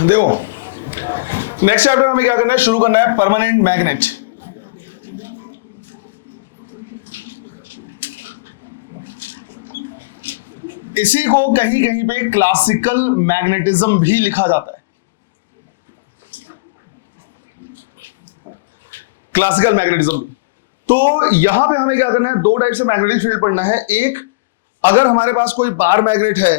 देखो next chapter हमें क्या करना है, शुरू करना है परमानेंट मैग्नेट। इसी को कहीं कहीं पे क्लासिकल मैग्नेटिज्म भी लिखा जाता है। Classical magnetism. तो यहां पे हमें क्या करना है, दो टाइप से मैग्नेटिक फील्ड पढ़ना है। एक, अगर हमारे पास कोई बार मैग्नेट है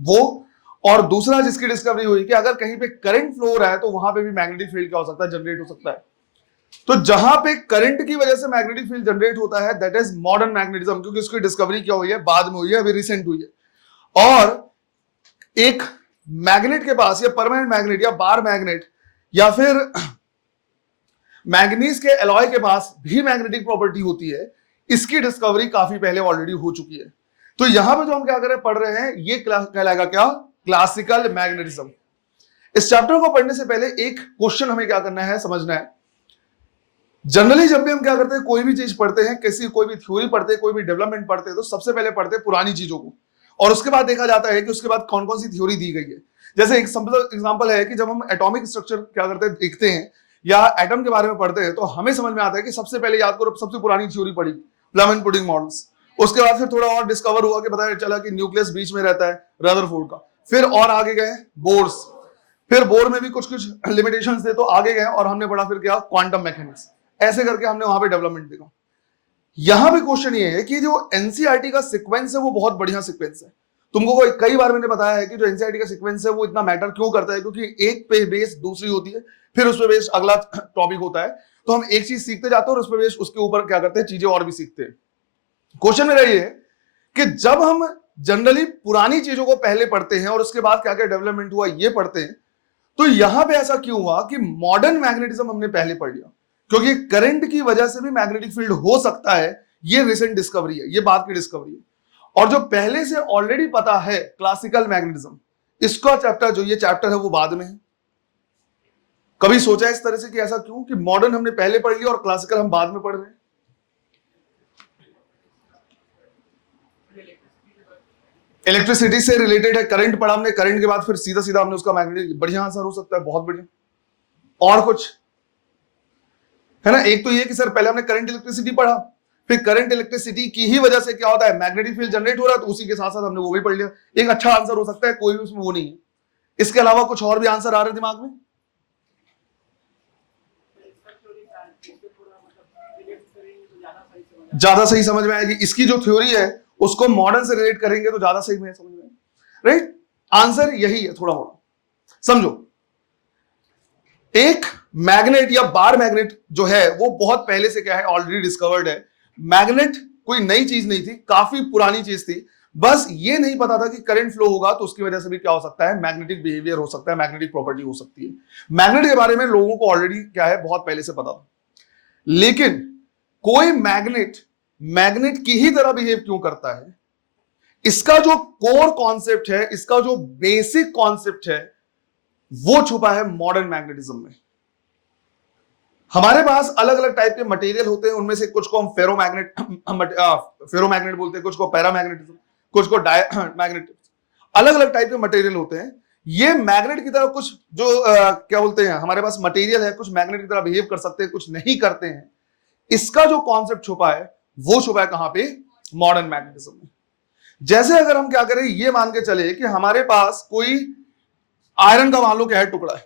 वो, और दूसरा जिसकी डिस्कवरी हुई कि अगर कहीं पे करंट फ्लो हो रहा है तो वहां पे भी मैग्नेटिक फील्ड क्या हो सकता है, जनरेट हो सकता है। तो जहां पे करंट की वजह से मैग्नेटिक फील्ड जनरेट होता है दैट इज मॉडर्न मैग्नेटिज्म, क्योंकि उसकी डिस्कवरी क्या हुई है, बाद में हुई है, अभी रिसेंट हुई है। और एक मैग्नेट के पास या परमानेंट मैग्नेट या बार मैग्नेट या फिर मैग्नीज के एलॉय के पास भी मैग्नेटिक प्रॉपर्टी होती है, इसकी डिस्कवरी काफी पहले ऑलरेडी हो चुकी है। तो यहां पे जो हम क्या कर रहे हैं, पढ़ रहे हैं, ये कहलाएगा क्या, क्लासिकल मैग्नेटिज्म। इस चैप्टर को पढ़ने से पहले एक क्वेश्चन हमें क्या करना है, समझना है। जनरली जब भी हम क्या करते हैं, कोई भी चीज पढ़ते हैं, किसी कोई भी थ्योरी पढ़ते हैं, कोई भी डेवलपमेंट पढ़ते हैं, तो सबसे पहले पढ़ते हैं पुरानी चीजों को, और उसके बाद देखा जाता है कि उसके बाद कौन कौन सी थ्योरी दी गई है। जैसे एक सिंपल एग्जांपल है कि जब हम एटॉमिक स्ट्रक्चर क्या करते हैं, देखते हैं या एटम के बारे में पढ़ते हैं, तो हमें समझ में आता है कि सबसे पहले याद करो, सबसे पुरानी थ्योरी पढ़ी प्लम एंड पुडिंग मॉडल्स। उसके बाद फिर थोड़ा और डिस्कवर हुआ कि पता चला कि न्यूक्लियस बीच में रहता है, रदरफोर्ड का। फिर और आगे गए बोर्स, फिर बोर में भी कुछ कुछ लिमिटेशंस थे तो आगे गए और हमने पढ़ा फिर क्या, क्वांटम मैकेनिक्स। ऐसे करके हमने वहां पे डेवलपमेंट देखा। यहां पे क्वेश्चन ये है कि जो एनसीईआरटी का सीक्वेंस है वो बहुत बढ़िया सीक्वेंस है। तुमको कई बार मैंने बताया है कि जो एनसीईआरटी का सीक्वेंस है वो इतना मैटर क्यों करता है, क्योंकि एक पे बेस दूसरी होती है, फिर उस पे बेस अगला टॉपिक होता है। तो हम एक चीज सीखते जाते हैं और उस पे बेस उसके ऊपर क्या करते हैं, चीजें और भी सीखते हैं। क्वेश्चन मेरा ये है कि जब हम जनरली पुरानी चीजों को पहले पढ़ते हैं और उसके बाद क्या क्या डेवलपमेंट हुआ ये पढ़ते हैं, तो यहां पे ऐसा क्यों हुआ कि मॉडर्न मैग्नेटिज्म हमने पहले पढ़ लिया, क्योंकि करंट की वजह से भी मैग्नेटिक फील्ड हो सकता है। ये रिसेंट डिस्कवरी है, ये बात की डिस्कवरी है। और जो पहले से ऑलरेडी पता है क्लासिकल मैग्नेटिज्म, इसका चैप्टर जो ये चैप्टर है वो बाद में है। कभी सोचा इस तरह से कि ऐसा क्यों कि मॉडर्न हमने पहले पढ़ लिया और क्लासिकल हम बाद में पढ़ रहे हैं? इलेक्ट्रिसिटी से रिलेटेड है, करंट पढ़ा हमने, करंट के बाद फिर सीधा सीधा हमने उसका मैग्नेटिक, बढ़िया आंसर हो सकता है, बहुत बढ़िया। और कुछ है ना, एक तो ये कि सर पहले हमने करंट इलेक्ट्रिसिटी पढ़ा, फिर करंट इलेक्ट्रिसिटी की ही वजह से क्या होता है, मैग्नेटिक फील्ड जनरेट हो रहा है, तो उसी के साथ साथ हमने वो भी पढ़ लिया। एक अच्छा आंसर हो सकता है, कोई भी उसमें वो नहीं है। इसके अलावा कुछ और भी आंसर आ रहे दिमाग में? ज्यादा सही समझ में आएगी। इसकी जो थ्योरी है उसको मॉडर्न से रिलेट करेंगे तो ज्यादा सही में समझ में आएगा। राइट, आंसर यही है, थोड़ा मोड़ा समझो। एक मैग्नेट या बार मैग्नेट जो है वो बहुत पहले से क्या है, ऑलरेडी डिस्कवर्ड है। मैग्नेट कोई नई चीज नहीं थी, काफी पुरानी चीज थी। बस ये नहीं पता था कि करंट फ्लो होगा तो उसकी वजह से भी क्या हो सकता है, मैग्नेटिक बिहेवियर हो सकता है, मैग्नेटिक प्रॉपर्टी हो सकती है। मैग्नेट के बारे में लोगों को ऑलरेडी क्या है, बहुत पहले से पता था। लेकिन कोई मैग्नेट मैग्नेट की ही तरह बिहेव क्यों करता है, इसका जो कोर कॉन्सेप्ट है, इसका जो बेसिक कॉन्सेप्ट है, वो छुपा है मॉडर्न मैग्नेटिज्म में। हमारे पास अलग अलग टाइप के मटेरियल होते हैं, उनमें से कुछ को हम फेरोमैग्नेट बोलते हैं, कुछ को पैरामैग्नेटिज्म, कुछ को डायमैग्नेट, अलग अलग टाइप के मटेरियल होते हैं। ये मैग्नेट की तरह कुछ जो क्या बोलते हैं, हमारे पास मटेरियल है, कुछ मैग्नेट की तरह बिहेव कर सकते हैं, कुछ नहीं करते हैं। इसका जो कॉन्सेप्ट छुपा है वो छुपा है कहां पे, मॉडर्न मैग्नेटिज्म में। जैसे अगर हम क्या करें, ये मान के चले कि हमारे पास कोई आयरन का मान लो क्या है टुकड़ा है।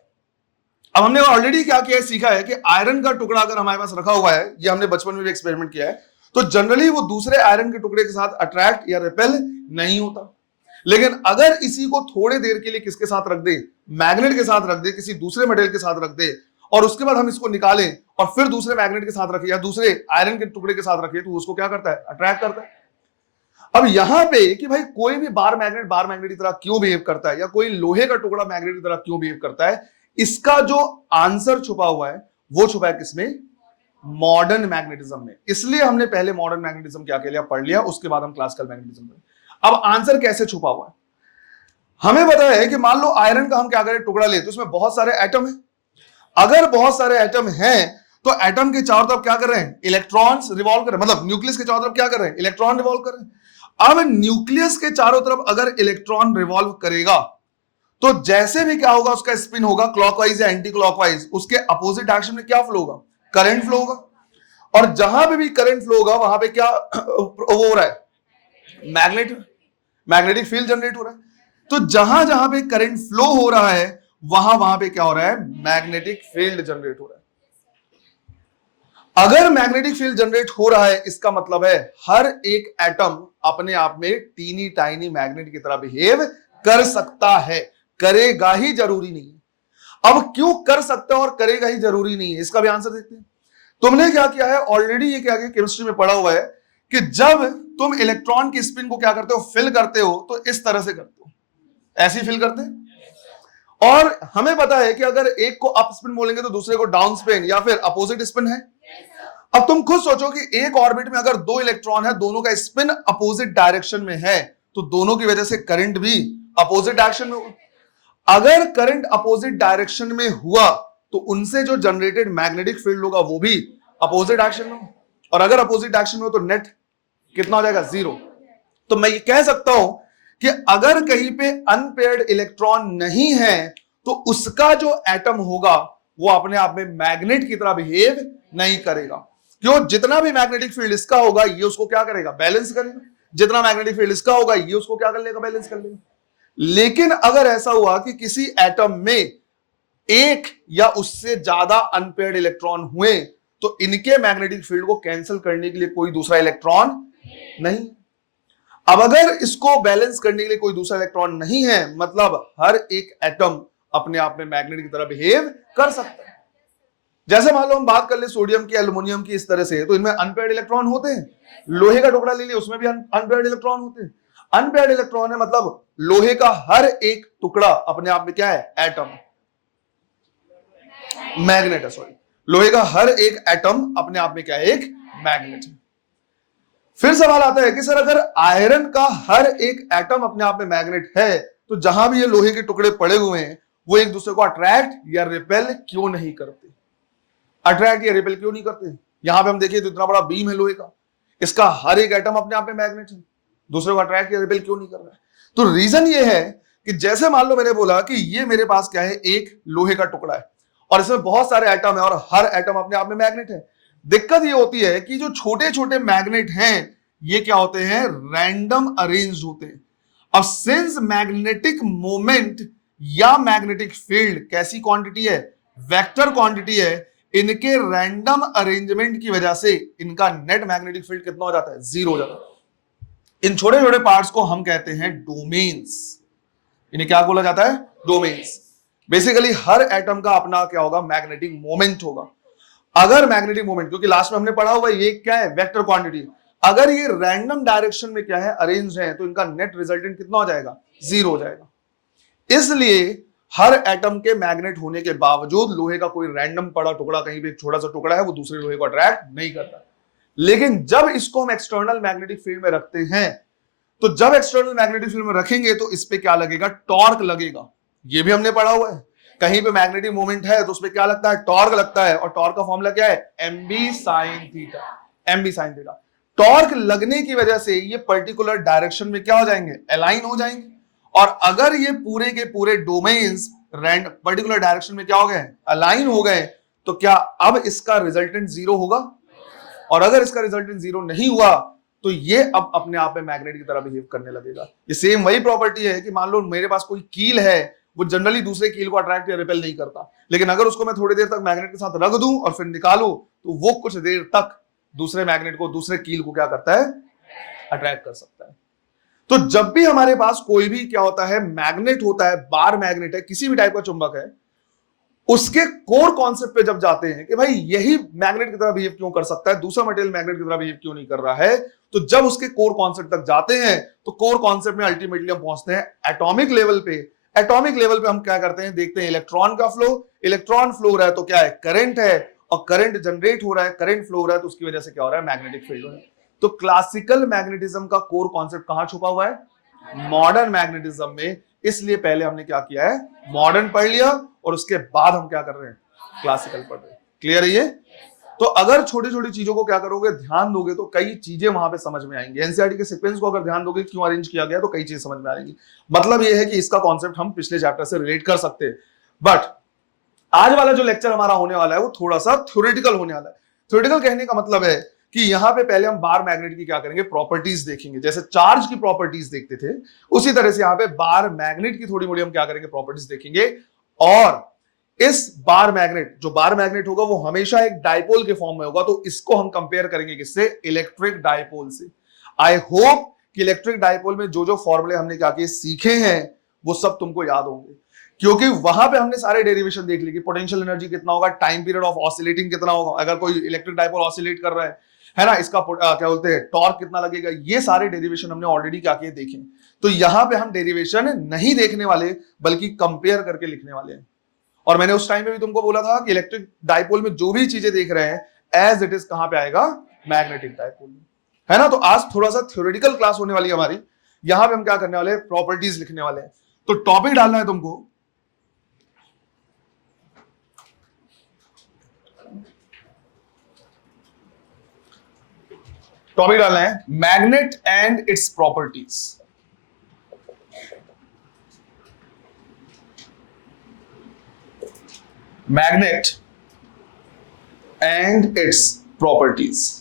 अब हमने ऑलरेडी क्या किया है, सीखा है कि आयरन का टुकड़ा अगर हमारे पास रखा हुआ है, ये हमने बचपन में भी एक्सपेरिमेंट किया है, तो जनरली वो दूसरे आयरन के टुकड़े के साथ अट्रैक्ट या रिपेल नहीं होता। लेकिन अगर इसी को थोड़े देर के लिए किसके साथ रख दे, मैग्नेट के साथ रख दे, किसी दूसरे मटेरियल के साथ रख दे, और उसके बाद हम इसको निकालें और फिर दूसरे मैग्नेट के साथ रखें या दूसरे आयरन के टुकड़े के साथ रखें, तो उसको क्या करता है, अट्रैक्ट करता है। अब यहां पे कि भाई कोई भी बार मैग्नेट की तरह क्यों बिहेव करता है, या कोई लोहे का टुकड़ा मैग्नेट की तरह क्यों बिहेव करता है, इसका जो आंसर छुपा हुआ है वो छुपा है किसमें, मॉडर्न मैग्नेटिज्म में। इसलिए हमने पहले मॉडर्न मैग्नेटिज्म क्या किया, पढ़ लिया, उसके बाद हम क्लासिकल मैग्नेटिज्म पढ़े। अब आंसर कैसे छुपा हुआ है, हमें पता है कि मान लो आयरन का हम क्या करें, टुकड़ा लेते, उसमें बहुत सारे एटम है। अगर बहुत सारे एटम हैं तो एटम के चारों तरफ क्या कर रहे हैं, इलेक्ट्रॉन्स रिवॉल्व कर रहे हैं, मतलब न्यूक्लियस के चारों तरफ क्या कर रहे हैं, इलेक्ट्रॉन रिवॉल्व कर रहे हैं। अब न्यूक्लियस के चारों तरफ अगर इलेक्ट्रॉन रिवॉल्व करेगा तो जैसे भी क्या होगा, उसका स्पिन होगा क्लॉकवाइज या एंटी क्लॉकवाइज, उसके अपोजिट डायरेक्शन में क्या फ्लो होगा, करंट फ्लो होगा। और जहां पे भी करंट फ्लो होगा वहां पे क्या वो हो रहा है, मैग्नेटिक फील्ड जनरेट हो रहा है। तो जहां जहां पे करंट फ्लो हो रहा है वहां वहां पे क्या हो रहा है, मैग्नेटिक फील्ड जनरेट हो रहा है। अगर मैग्नेटिक फील्ड जनरेट हो रहा है इसका मतलब है हर एक एटम अपने आप में टीनी टाइनी मैग्नेट की तरह बिहेव कर सकता है, करेगा ही जरूरी नहीं है। अब क्यों कर सकता है और करेगा ही जरूरी नहीं है, इसका भी आंसर देखते हैं। तुमने क्या किया है, ऑलरेडी ये क्या केमिस्ट्री में पढ़ा हुआ है कि जब तुम इलेक्ट्रॉन की स्पिन को क्या करते हो, फिल करते हो, तो इस तरह से करते हो, ऐसे फिल करते हैं। और हमें पता है कि अगर एक को अप स्पिन बोलेंगे तो दूसरे को डाउन स्पिन या फिर अपोजिट स्पिन है। अब तुम खुद सोचो कि एक ऑर्बिट में अगर दो इलेक्ट्रॉन है, दोनों का स्पिन अपोजिट डायरेक्शन में है, तो दोनों की वजह से करंट भी अपोजिट डायरेक्शन में होगा। अगर करंट अपोजिट डायरेक्शन में हुआ तो उनसे जो जनरेटेड मैग्नेटिक फील्ड होगा वो भी अपोजिट डायरेक्शन में हो, और अगर अपोजिट डायरेक्शन में हो तो नेट कितना हो जाएगा, 0। तो मैं ये कह सकता हूं कि अगर कहीं पे अनपेयर्ड इलेक्ट्रॉन नहीं है तो उसका जो एटम होगा वो अपने आप में मैग्नेट की तरह बिहेव नहीं करेगा। क्यों, जितना भी मैग्नेटिक फील्ड इसका होगा ये उसको क्या करेगा, बैलेंस करेगा। जितना मैग्नेटिक फील्ड इसका होगा ये उसको क्या कर लेगा, बैलेंस कर लेगा। लेकिन अगर ऐसा हुआ कि किसी एटम में एक या उससे ज्यादा अनपेयर्ड इलेक्ट्रॉन हुए तो इनके मैग्नेटिक फील्ड को कैंसिल करने के लिए कोई दूसरा इलेक्ट्रॉन नहीं। अब अगर इसको बैलेंस करने के लिए कोई दूसरा इलेक्ट्रॉन नहीं है, मतलब हर एक एटम अपने आप में मैग्नेट की तरह बिहेव कर सकता है। जैसे मान लो हम बात कर ले सोडियम की, एल्युमिनियम की, इस तरह से, तो इनमें अनपेयर्ड इलेक्ट्रॉन होते हैं। लोहे का टुकड़ा ले लिया, उसमें भी अनपेयर्ड इलेक्ट्रॉन होते हैं। अनपेयर्ड इलेक्ट्रॉन है मतलब लोहे का हर एक टुकड़ा अपने आप में क्या है, एटम, मैग्नेट है, सॉरी, लोहे का हर एक एटम अपने आप में क्या है, एक मैग्नेट है। फिर सवाल आता है कि सर अगर आयरन का हर एक एटम अपने आप में मैग्नेट है तो जहां भी ये लोहे के टुकड़े पड़े हुए हैं वो एक दूसरे को अट्रैक्ट या रिपेल क्यों नहीं करते, अट्रैक्ट या रिपेल क्यों नहीं करते। यहां पे हम देखिए तो इतना बड़ा बीम है लोहे का, इसका हर एक एटम अपने आप में मैग्नेट है, दूसरे को अट्रैक्ट या रिपेल क्यों नहीं कर रहा है। तो रीजन ये है कि जैसे मान लो मैंने बोला कि ये मेरे पास क्या है, एक लोहे का टुकड़ा है और इसमें बहुत सारे एटम है और हर एटम अपने आप में मैग्नेट है। दिक्कत ये होती है कि जो छोटे छोटे मैग्नेट हैं ये क्या होते हैं, रैंडम अरेंज्ड होते हैं। अब सिंस मैग्नेटिक मोमेंट या मैग्नेटिक फील्ड कैसी क्वांटिटी है, वेक्टर क्वांटिटी है, इनके रैंडम अरेंजमेंट की वजह से इनका नेट मैग्नेटिक फील्ड कितना हो जाता है, 0 हो जाता है। इन छोटे छोटे पार्ट्स को हम कहते हैं डोमेन्स। इन्हें क्या बोला जाता है, डोमेन्स। बेसिकली हर एटम का अपना क्या होगा, मैग्नेटिक मोमेंट होगा। अगर मैग्नेटिक मोमेंट, क्योंकि लास्ट में हमने पढ़ा हुआ ये क्या है, वेक्टर क्वांटिटी, अगर ये रैंडम डायरेक्शन में क्या है, अरेंज है, तो इनका नेट रिजल्टेंट कितना हो जाएगा, 0 हो जाएगा। इसलिए हर एटम के मैग्नेट होने के बावजूद लोहे का कोई रैंडम पड़ा टुकड़ा, कहीं पे एक छोटा सा टुकड़ा है, वो दूसरे लोहे को अट्रैक्ट नहीं करता। लेकिन जब इसको हम एक्सटर्नल मैग्नेटिक फील्ड में रखते हैं, तो जब एक्सटर्नल मैग्नेटिक फील्ड में रखेंगे तो इस पे क्या लगेगा, टॉर्क लगेगा। ये भी हमने पढ़ा हुआ है, कहीं पे मैग्नेटिक मोमेंट है तो उसमें क्या लगता है, टॉर्क लगता है। और टॉर्क का फॉर्मूला क्या है, mb sin theta, mb sin theta. Torque लगने की वजह से ये पर्टिकुलर डायरेक्शन में क्या हो जाएंगे, अलाइन हो जाएंगे। और अगर ये पूरे के पूरे डोमेन्स पर्टिकुलर डायरेक्शन में क्या हो गए, अलाइन हो गए, तो क्या अब इसका रिजल्टेंट 0 होगा। और अगर इसका रिजल्टेंट 0 नहीं हुआ तो ये अब अपने आप में मैग्नेट की तरह बिहेव करने लगेगा। ये सेम वही प्रॉपर्टी है कि मान लो मेरे पास कोई कील है, वो जनरली दूसरे कील को अट्रैक्ट या रिपेल नहीं करता, लेकिन अगर उसको मैं थोड़ी देर तक मैग्नेट के साथ रख दूं और फिर निकालूं तो वो कुछ देर तक दूसरे मैग्नेट को, दूसरे कील को क्या करता है, अट्रैक्ट कर सकता है। तो जब भी हमारे पास कोई भी क्या होता है, मैग्नेट होता है, बार मैग्नेट है, किसी भी टाइप का चुंबक है, उसके कोर कॉन्सेप्ट पे जब जाते हैं कि भाई यही मैग्नेट की तरह बिहेव क्यों कर सकता है, दूसरा मटेरियल मैग्नेट की तरह बिहेव क्यों नहीं कर रहा है, तो जब उसके कोर कॉन्सेप्ट तक जाते हैं तो कोर कॉन्सेप्ट में अल्टीमेटली हम पहुंचते हैं एटॉमिक लेवल पे। एटॉमिक लेवल पे हम क्या करते हैं, देखते हैं इलेक्ट्रॉन का फ्लो। इलेक्ट्रॉन फ्लो हो रहा है तो क्या है, करंट है, और करंट जनरेट हो रहा है, करंट फ्लो हो रहा है, तो उसकी वजह से क्या हो रहा है, मैग्नेटिक फील्ड हो रहा है। तो क्लासिकल मैग्नेटिज्म का कोर कॉन्सेप्ट कहां छुपा हुआ है, मॉडर्न मैग्नेटिज्म में। इसलिए पहले हमने क्या किया है, मॉडर्न पढ़ लिया और उसके बाद हम क्या कर रहे हैं, क्लासिकल पढ़ रहे हैं। क्लियर है ये। तो अगर छोटी छोटी चीजों को क्या करोगे, ध्यान दोगे, तो कई चीजें वहां पे समझ में आएंगी। एनसीईआरटी के सीक्वेंस को अगर ध्यान दोगे क्यों अरेंज किया गया, तो कई चीजें समझ में आएंगी। मतलब ये है कि इसका कॉन्सेप्ट हम पिछले चैप्टर से रिलेट कर सकते हैं। बट आज वाला जो लेक्चर हमारा होने वाला है वो थोड़ा सा थ्योरेटिकल होने वाला है। थ्योरेटिकल कहने का मतलब है कि यहां पे पहले हम बार मैग्नेट की क्या करेंगे, प्रॉपर्टीज देखेंगे। जैसे चार्ज की प्रॉपर्टीज देखते थे, उसी तरह से यहां पे बार मैग्नेट की थोड़ी मोड़ी हम क्या करेंगे, प्रॉपर्टीज देखेंगे। और इस बार मैग्नेट, जो बार मैग्नेट होगा वो हमेशा एक डाइपोल के फॉर्म में होगा, तो इसको हम कंपेयर करेंगे किससे, इलेक्ट्रिक डाइपोल से। आई होप कि इलेक्ट्रिक डाइपोल में जो जो फॉर्मूले हमने क्या किए सीखे हैं वो सब तुमको याद होंगे, क्योंकि वहां पे हमने सारे डेरिवेशन देख लिए कि पोटेंशियल एनर्जी कितना होगा, टाइम पीरियड ऑफ ऑसिलेटिंग कितना होगा, अगर कोई इलेक्ट्रिक डाइपोल ऑसिलेट कर रहा है ना, इसका क्या बोलते हैं टॉर्क कितना लगेगा, ये सारे डेरिवेशन हमने ऑलरेडी क्या किए देखे। तो यहां पे हम डेरिवेशन नहीं देखने वाले बल्कि कंपेयर करके लिखने वाले हैं। और मैंने उस टाइम पे भी तुमको बोला था कि इलेक्ट्रिक डाइपोल में जो भी चीजें देख रहे हैं एज इट इज कहां पे आएगा, मैग्नेटिक डाइपोल में, है ना। तो आज थोड़ा सा थ्योरेटिकल क्लास होने वाली है हमारी। यहां पे हम क्या करने वाले हैं, प्रॉपर्टीज लिखने वाले हैं। तो टॉपिक डालना है तुमको, टॉपिक डालना है magnet and its properties. Magnet and its properties.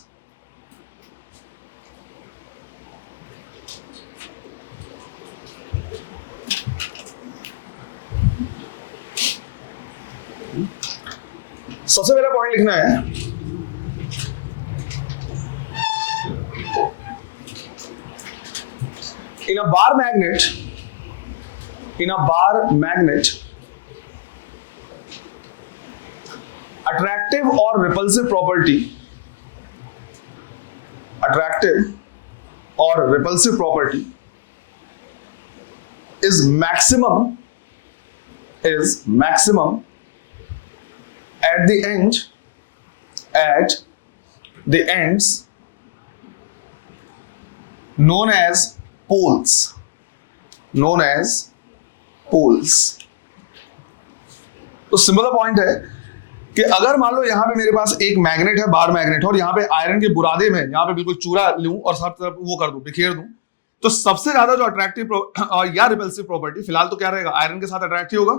सबसे पहला पॉइंट लिखना है, in a bar magnet, attractive or repulsive property is maximum at the ends known as poles। तो सिंपल पॉइंट है कि अगर मान लो यहां पे मेरे पास एक मैग्नेट है, बार मैग्नेट, और यहां पे आयरन के बुरादे में यहां पे बिल्कुल चूरा लूं और सब तरफ वो कर दूं, बिखेर दूं, तो सबसे ज्यादा जो अट्रैक्टिव या रिपल्सिव प्रॉपर्टी, फिलहाल तो क्या रहेगा, आयरन के साथ अट्रैक्टिव होगा,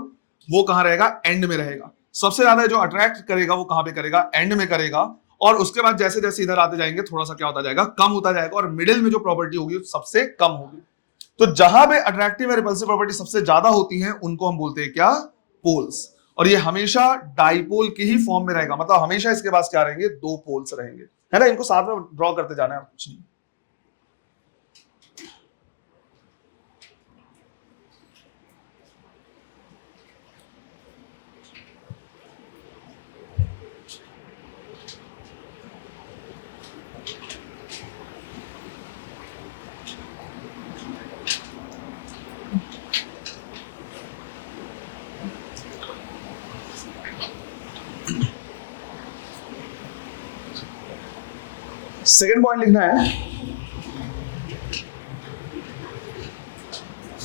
वो कहां रहेगा, एंड में रहेगा। सबसे ज्यादा जो अट्रैक्ट करेगा वो कहां पे करेगा, एंड में करेगा। और उसके बाद जैसे जैसे इधर आते जाएंगे थोड़ा सा क्या होता जाएगा, कम होता जाएगा, और मिडिल में जो प्रॉपर्टी होगी सबसे कम होगी। तो जहां पे अट्रैक्टिव या रिपल्सिव प्रॉपर्टी सबसे ज्यादा होती है उनको हम बोलते हैं क्या, पोल्स। और ये हमेशा डाइपोल के ही फॉर्म में रहेगा, मतलब हमेशा इसके पास क्या रहेंगे, दो पोल्स रहेंगे, है ना। इनको साथ में ड्रॉ करते जाना है, कुछ नहीं। सेकेंड पॉइंट लिखना है,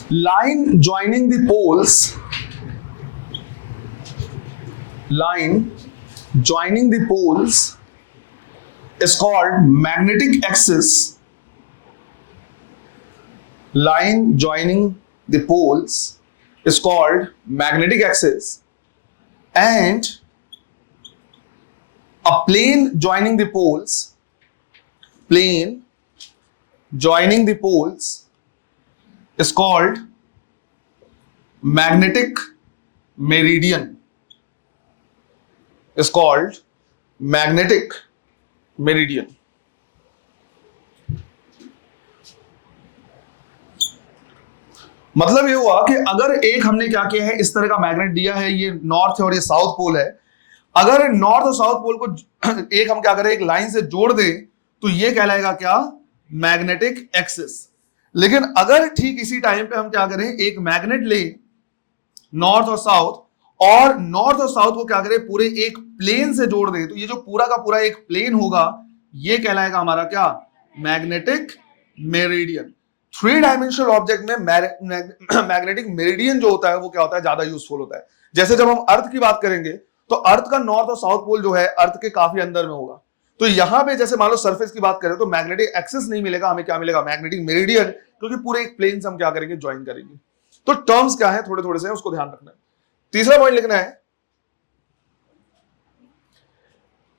line joining the poles is called magnetic axis। Line joining the poles is called magnetic axis, and a plane joining the poles is called magnetic meridian। मतलब ये हुआ कि अगर एक हमने क्या किया है, इस तरह का मैग्नेट दिया है, ये नॉर्थ है और ये साउथ पोल है। अगर नॉर्थ और साउथ पोल को एक हम क्या करें, एक लाइन से जोड़ दें, तो ये कहलाएगा क्या, मैग्नेटिक एक्सिस। लेकिन अगर ठीक इसी टाइम पे हम क्या करें, एक मैग्नेट ले नॉर्थ और साउथ, और नॉर्थ और साउथ को क्या करें, पूरे एक प्लेन से जोड़ दें, तो ये जो पूरा का पूरा एक प्लेन होगा, ये कहलाएगा हमारा क्या, magnetic meridian. Three dimensional object में मैग्नेटिक मेरिडियन जो होता है वो क्या होता है, ज्यादा यूजफुल होता है। जैसे जब हम अर्थ की बात करेंगे तो अर्थ का नॉर्थ और साउथ पोल जो है अर्थ के काफी अंदर में होगा। तो यहां पे जैसे मान लो सरफेस की बात करें तो मैग्नेटिक एक्सिस नहीं मिलेगा, हमें क्या मिलेगा, मैग्नेटिक मेरिडियन, क्योंकि पूरे एक प्लेन से हम क्या करेंगे, ज्वाइन करेंगे। तो टर्म्स क्या है, थोड़े थोड़े से उसको ध्यान रखना है। तीसरा पॉइंट लिखना है,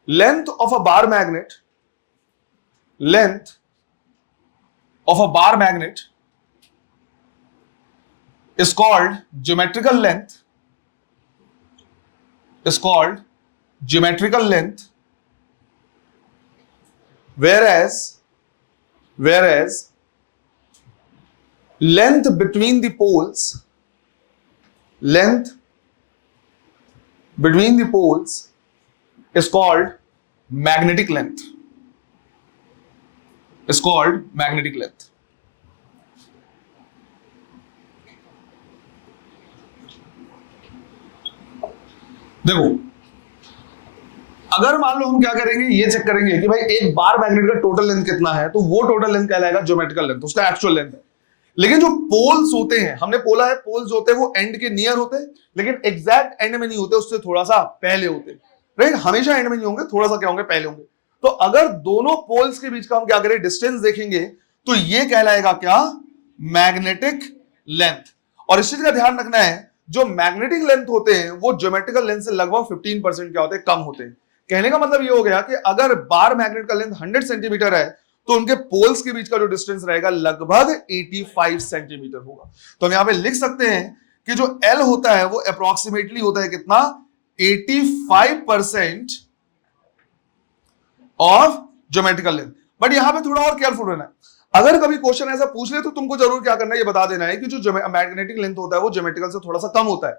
length of a bar magnet, length of a bar magnet is called geometrical length, is called geometrical length, whereas length between the poles, length between the poles is called magnetic length, is called magnetic length. देखो, अगर मान लो हम क्या करेंगे, ये check करेंगे कि भाई एक बार मैग्नेट का टोटल लेंथ कितना है, तो वो टोटल लेंथ कहलाएगा ज्योमेट्रिकल लेंथ, उसका एक्चुअल लेंथ है। लेकिन जो पोल्स होते हैं, हमने बोला है पोल्स होते हैं वो एंड के नियर होते हैं, लेकिन एग्जैक्ट एंड में नहीं होते, उससे थोड़ा सा पहले होते हैं, राइट। हमेशा एंड में नहीं होंगे, थोड़ा सा क्या होंगे, पहले होंगे। तो अगर दोनों पोल्स के बीच का हम क्या करें, डिस्टेंस देखेंगे, तो ये कहलाएगा क्या, मैग्नेटिक लेंथ। और इस चीज का ध्यान रखना है, जो मैग्नेटिक लेंथ होते हैं वो ज्योमेट्रिकल लेंथ से लगभग 15% क्या होते हैं, कम होते हैं। कहने का मतलब ये हो गया कि अगर बार मैग्नेट का लेंथ 100 सेंटीमीटर है, तो उनके पोल्स के बीच का जो डिस्टेंस रहेगा लगभग 85 सेंटीमीटर होगा। तो हम यहां पे लिख सकते हैं कि जो L होता है वो अप्रोक्सीमेटली होता है कितना, 85% ऑफ ज्योमेट्रिकल लेंथ। बट यहां पे थोड़ा और केयरफुल रहना है, अगर कभी क्वेश्चन ऐसा पूछ ले तो तुमको जरूर क्या करना है, ये बता देना है कि जो मैग्नेटिक लेंथ होता है वो ज्योमेट्रिकल से थोड़ा सा कम होता है।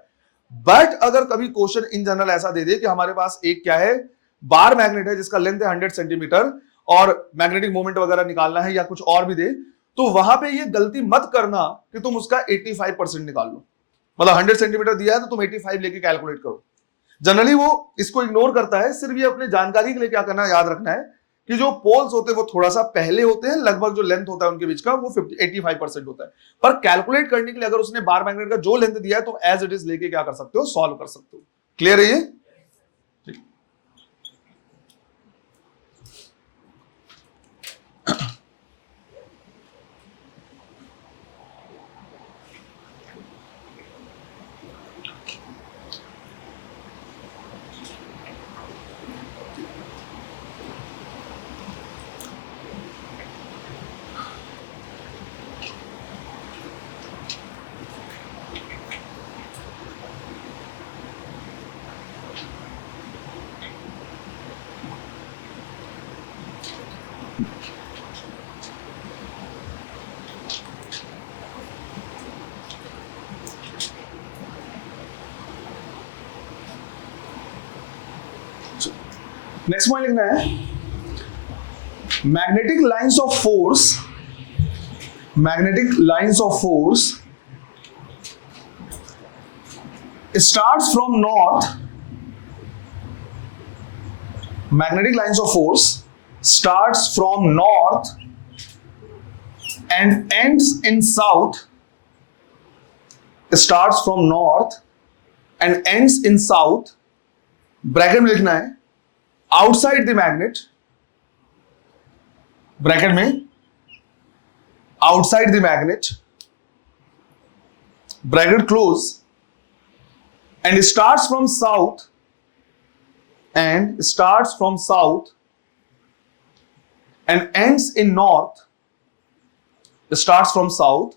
बट अगर कभी क्वेश्चन इन जनरल ऐसा दे दे कि हमारे पास एक क्या है, बार मैग्नेट है जिसका लेंथ है 100 सेंटीमीटर और मैग्नेटिक मोमेंट वगैरह निकालना है या कुछ और भी दे, तो वहां पे ये गलती मत करना कि तुम उसका 85% निकाल लो। मतलब 100 सेंटीमीटर दिया है तो तुम 85 लेके कैलकुलेट करो। जनरली वो इसको इग्नोर करता है। सिर्फ ये अपने जानकारी के लिए क्या करना है, याद रखना है कि जो पोल्स होते हैं वो थोड़ा सा पहले होते हैं, लगभग जो लेंथ होता है उनके बीच का वो 85% होता है। पर कैलकुलेट करने के लिए अगर उसने बार मैग्नेट का जो लेंथ दिया है तो एज इट इज लेके क्या कर सकते हो, सॉल्व कर सकते हो। क्लियर है ये? नेक्स्ट पॉइंट लिखना है, magnetic lines of force, magnetic lines of force starts from north, magnetic lines of force starts from north and ends in south, starts from north and ends in south, bracket में लिखना है outside the magnet, bracket में outside the magnet, bracket close, and starts from south and starts from south and ends in north, starts from south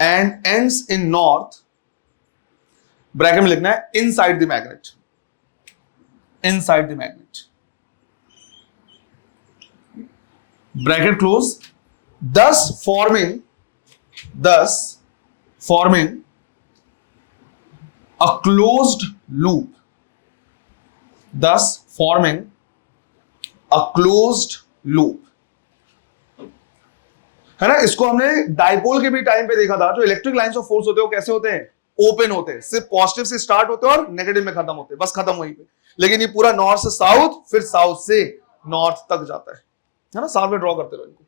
and ends in north, bracket में लिखना है inside the magnet, inside the magnet, bracket close, thus forming a closed loop, thus forming a closed loop, है ना। इसको हमने dipole के भी time पे देखा था, जो इलेक्ट्रिक लाइंस ऑफ फोर्स होते हैं वो कैसे होते हैं, ओपन होते हैं, सिर्फ पॉजिटिव से स्टार्ट होते हैं और नेगेटिव में खत्म होते हैं, बस खत्म वहीं पे। लेकिन ये पूरा नॉर्थ से साउथ फिर साउथ से नॉर्थ तक जाता है ना। साथ में ड्रॉ करते रहो इनको।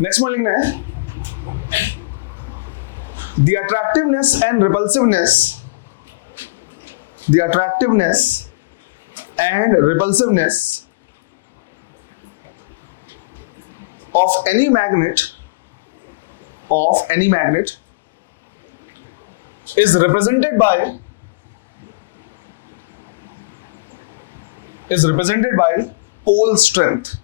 नेक्स्ट में लिखना है the attractiveness and repulsiveness of any magnet is represented by pole strength.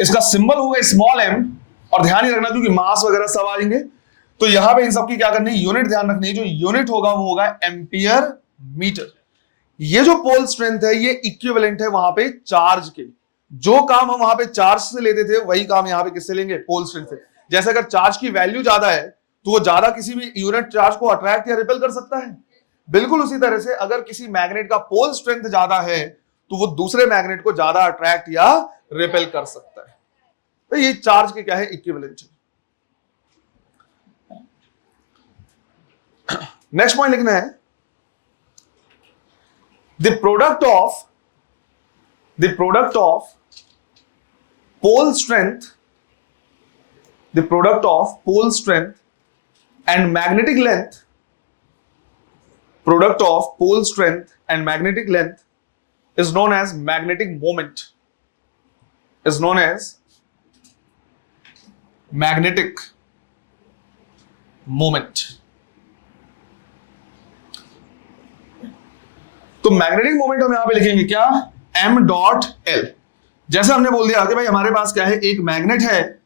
इसका सिंबल होगा स्मॉल एम, और ध्यान ही रखना क्योंकि मास वगैरह सब आएंगे तो यहां पे इन सब की क्या करनी है, यूनिट ध्यान रखनी है। जो यूनिट होगा वो होगा एम्पियर मीटर। ये जो पोल स्ट्रेंथ है ये इक्विवेलेंट है वहां पे चार्ज के। जो काम हम वहां पे चार्ज से लेते थे वही काम यहां पे किससे लेंगे, पोल स्ट्रेंथ से। जैसे अगर चार्ज की वैल्यू ज्यादा है तो वो ज्यादा किसी भी यूनिट चार्ज को अट्रैक्ट या रिपेल कर सकता है। बिल्कुल उसी तरह से अगर किसी मैग्नेट का पोल स्ट्रेंथ ज्यादा है तो वो दूसरे मैग्नेट को ज्यादा अट्रैक्ट या रिपेल कर सकता है। तो ये चार्ज के क्या है, इक्विवेलेंट है। नेक्स्ट पॉइंट लिखना है the product of pole strength and magnetic length is known as magnetic moment. तो मैग्नेटिक मोमेंट हम यहां पे लिखेंगे क्या, m.L। जैसे हमने बोल दिया कि भाई हमारे पास क्या है, एक मैग्नेट है,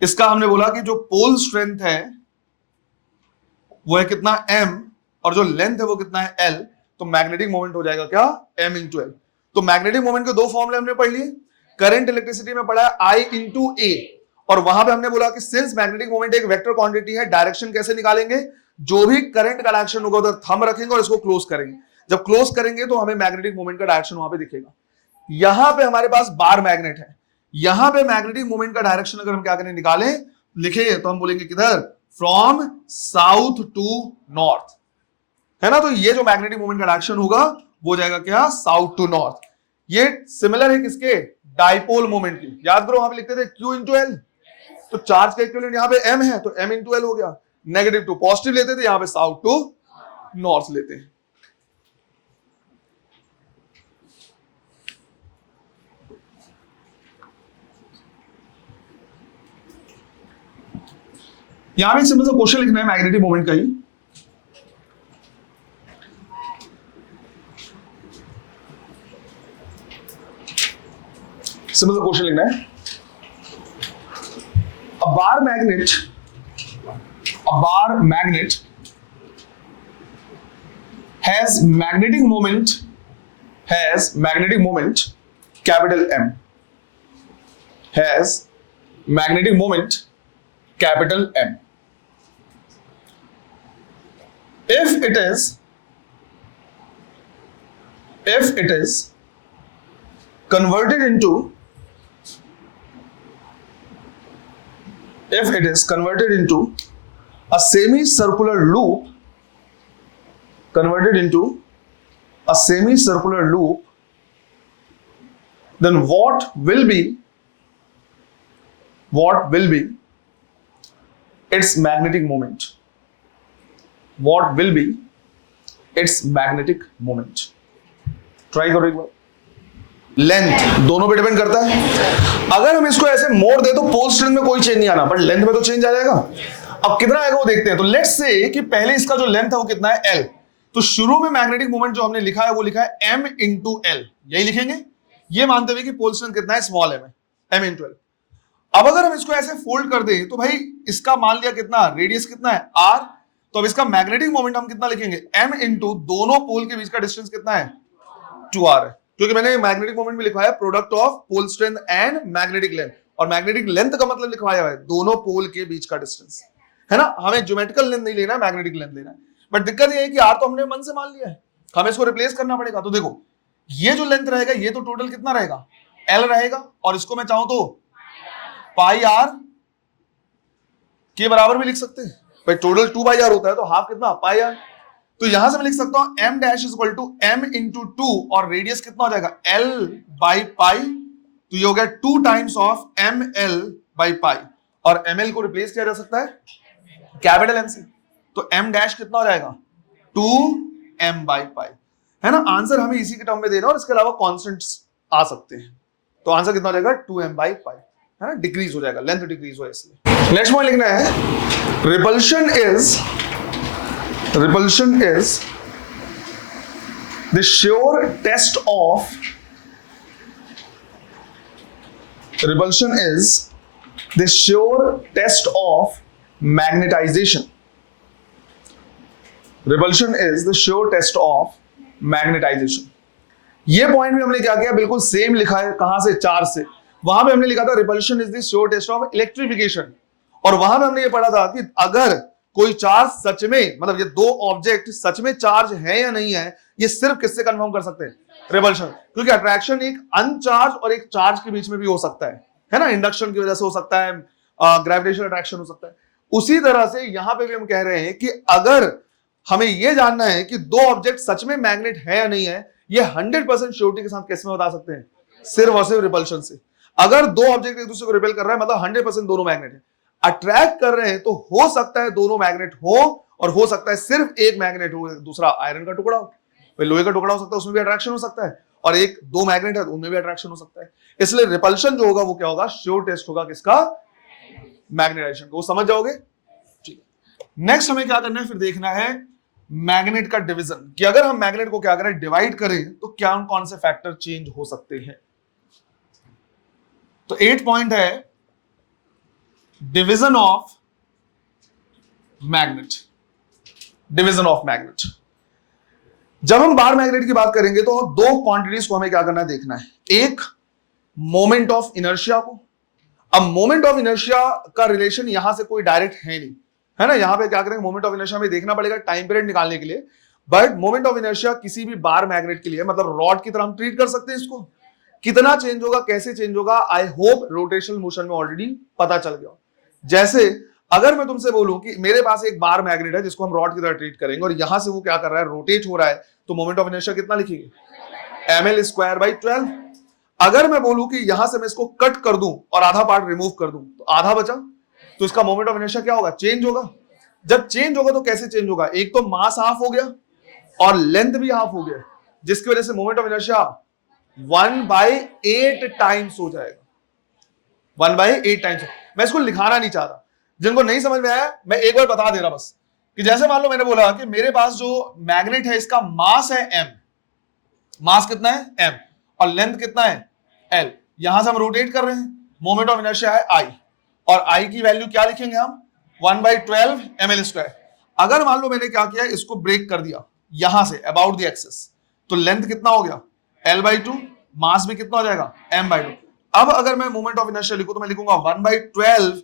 इसका हमने बोला कि जो पोल स्ट्रेंथ है वो है कितना m, और जो लेंथ है वो कितना है l, तो मैग्नेटिक मोमेंट हो जाएगा क्या, m इंटू एल। तो मैग्नेटिक मोमेंट के दो फॉर्मूले हमने पढ़ लिए। करंट इलेक्ट्रिसिटी में पढ़ा है I इंटू ए, और वहां पे हमने बोला कि सिंस मैग्नेटिक मोमेंट एक वेक्टर क्वांटिटी है, डायरेक्शन कैसे निकालेंगे, जो भी करंट का डायरेक्शन होगा उधर थंब रखेंगे और इसको क्लोज करेंगे। जब क्लोज करेंगे तो हमें मैग्नेटिक मोमेंट का डायरेक्शन वहां पे दिखेगा। यहां पे हमारे पास बार मैग्नेट है, यहां पे मैग्नेटिक मोमेंट का डायरेक्शन अगर हम क्या करें, निकालें, लिखे तो हम बोलेंगे किधर, फ्रॉम साउथ टू नॉर्थ, है ना। तो ये जो मैग्नेटिक मोमेंट का डायरेक्शन होगा वो जाएगा क्या, साउथ टू नॉर्थ। ये सिमिलर है किसके, डाइपोल मोमेंट की। याद करो वहां पे लिखते थे Q इंटू एल, तो चार्ज का इक्विवेलेंट यहां पे m है तो m इंटू एल हो गया। नेगेटिव टू पॉजिटिव लेते थे, यहां पे साउथ टू नॉर्थ लेते हैं। यहां पे सिंपल सा क्वेश्चन लिखना है मैग्नेटिक मोमेंट का ही। सिंपल सा क्वेश्चन लिखना है, a bar magnet has magnetic moment capital M, has magnetic moment capital M. If it is converted into a semicircular loop, then what will be its magnetic moment? What will be its magnetic moment? Try करो एक बार। Length दोनों पे depend करता है। अगर हम इसको ऐसे मोड़ दे तो पोल स्ट्रेंथ में कोई चेंज नहीं आना, बट लेंथ में तो चेंज आ जाएगा। अब कितना आएगा वो देखते हैं। तो लेट्स से कि पहले इसका जो लेंथ है वो कितना है, L। तो शुरू में मैग्नेटिक मोमेंट जो हमने लिखा है वो लिखा है m इंटू एल, यही लिखेंगे, ये मानते हुए कि पोल स्ट्रेंथ कितना है, स्मॉल m है, m इंटू एल। अब अगर हम इसको ऐसे फोल्ड कर दें तो भाई इसका मान लिया कितना, रेडियस कितना है, r। तो अब इसका मैग्नेटिक मोमेंट हम कितना लिखेंगे, m इंटू दोनों पोल के बीच का डिस्टेंस कितना है, 2r है। क्योंकि मैंने मैग्नेटिक मोमेंट में लिखवाया product of pole strength and magnetic length, और मैग्नेटिक लेंथ का मतलब लिखवाया हुआ है दोनों पोल के बीच का डिस्टेंस, है ना। हमें ज्योमेट्रिकल लेंथ नहीं लेना, मैग्नेटिक लेंथ लेना है। बट दिक्कत ये है कि r तो हमने मन से मान लिया है, हमें इसको रिप्लेस करना पड़ेगा। तो देखो ये जो लेंथ रहेगा ये तो टोटल कितना रहेगा, l रहेगा, और इसको मैं चाहूं तो पाई r के बराबर भी लिख सकते हैं भाई। टोटल 2 बाई r होता है तो हाफ कितना, पाई r। तो यहां से मैं लिख सकता हूं m dash is equal to m into 2 और रेडियस कितना हो जाएगा l बाई पाई, तो ये हो गया 2 times of ml by pi, और ml को रिप्लेस किया जा सकता है कैपिटल M से, तो m डैश कितना हो जाएगा 2m बाई पाई, है ना। आंसर हमें इसी के टर्म में देना और इसके अलावा कॉन्स्टेंट्स आ सकते हैं, तो आंसर कितना हो जाएगा 2m बाई पाई, है ना, डिक्रीज हो जाएगा, लेंथ डिक्रीज हो इसलिए। नेक्स्ट पॉइंट लिखना है repulsion is the sure test of magnetization. Repulsion is the sure test of magnetization. ये पॉइंट भी हमने क्या किया, बिल्कुल सेम लिखा है, कहां से 4 से, वहां पे हमने लिखा था repulsion is the sure test of electrification, और वहां पे हमने ये पढ़ा था कि अगर कोई चार्ज सच में, मतलब ये दो ऑब्जेक्ट सच में चार्ज है या नहीं है, ये सिर्फ किससे कंफर्म कर सकते हैं, रिपल्शन, क्योंकि अट्रैक्शन एक अनचार्ज और एक चार्ज के बीच में भी हो सकता है ना, इंडक्शन की वजह से हो सकता है, ग्रेविटेशनल अट्रैक्शन हो सकता है। उसी तरह से यहां पे भी हम कह रहे हैं कि अगर हमें यह जानना है कि दो ऑब्जेक्ट सच में मैग्नेट है या नहीं है, ये 100% श्योरिटी के साथ कैसे में बता सकते हैं, सिर्फ और सिर्फ रिपल्शन से। अगर दो ऑब्जेक्ट एक दूसरे को रिपेल कर रहा है, मतलब 100% दोनों मैग्नेट है, अट्रैक्ट कर रहे हैं, तो हो सकता है दोनों मैग्नेट हो, और हो सकता है सिर्फ एक मैग्नेट हो, दूसरा आयरन का टुकड़ा हो, लोहे का टुकड़ा हो सकता है, उसमें भी अट्रैक्शन हो सकता है, और एक दो मैग्नेट है तो उनमें भी अट्रैक्शन हो सकता है। इसलिए रिपल्शन जो होगा वो क्या होगा, श्योर टेस्ट होगा किसका, मैग्नेटाइजेशन को, समझ जाओगे। ठीक है, नेक्स्ट हमें क्या करना है, फिर देखना है मैग्नेट का डिवीजन, कि अगर हम मैग्नेट को क्या करें, डिवाइड करें, तो क्या कौन से फैक्टर चेंज हो सकते हैं। तो 8 पॉइंट है division of magnet. Division of magnet, जब हम बार मैग्नेट की बात करेंगे तो दो क्वांटिटीज को हमें क्या करना है, देखना है, एक मोमेंट ऑफ इनर्शिया को। अब मोमेंट ऑफ इनर्शिया का रिलेशन यहां से कोई डायरेक्ट है नहीं, है ना, यहां पे क्या करेंगे, मोमेंट ऑफ इनर्शिया में देखना पड़ेगा टाइम पीरियड निकालने के लिए, बट मोमेंट ऑफ इनर्शिया किसी भी बार मैग्नेट के लिए, मतलब रॉड की तरह हम ट्रीट कर सकते हैं इसको। कितना चेंज होगा, कैसे चेंज होगा, आई होप रोटेशनल मोशन में ऑलरेडी पता चल गया। जैसे अगर मैं तुमसे बोलूं कि मेरे पास एक बार मैग्नेट है जिसको हम रॉड की तरह ट्रीट करेंगे, और यहां से वो क्या कर रहा है, रोटेट हो रहा है, तो मोमेंट ऑफ इनर्शिया कितना लिखेंगे, ml स्क्वायर बाई 12। अगर मैं बोलूं कि यहां से मैं इसको कट कर दूं और आधा पार्ट रिमूव कर दूं, तो आधा बचा, तो इसका मोमेंट ऑफ इनर्शिया क्या होगा, चेंज होगा। जब चेंज होगा तो कैसे चेंज होगा, एक तो मास हाफ हो गया और लेंथ भी हाफ हो गया, जिसकी वजह से मोमेंट ऑफ इनर्शिया 1/8 टाइम्स हो जाएगा, 1/8 टाइम्स। मैं इसको लिखाना नहीं चाहता, जिनको नहीं समझ में आया मैं एक बार बता दे रहा बस, कि जैसे मान लो मैंने बोला कि मेरे पास जो मैग्नेट है इसका मास है m, मास कितना है m, और लेंथ कितना है l, यहां से हम रोटेट कर रहे हैं, मोमेंट ऑफ इनर्शिया है I, और I की वैल्यू क्या लिखेंगे हम, 1/12 ml स्क्वायर। अगर मान लो मैंने क्या किया, इसको ब्रेक कर दिया यहां से अबाउट द एक्सिस, तो लेंथ कितना हो गया l/2, मास भी कितना हो जाएगा m/2। अब अगर मैं मोमेंट ऑफ इनर्शिया लिखूं तो मैं लिखूंगा 1/12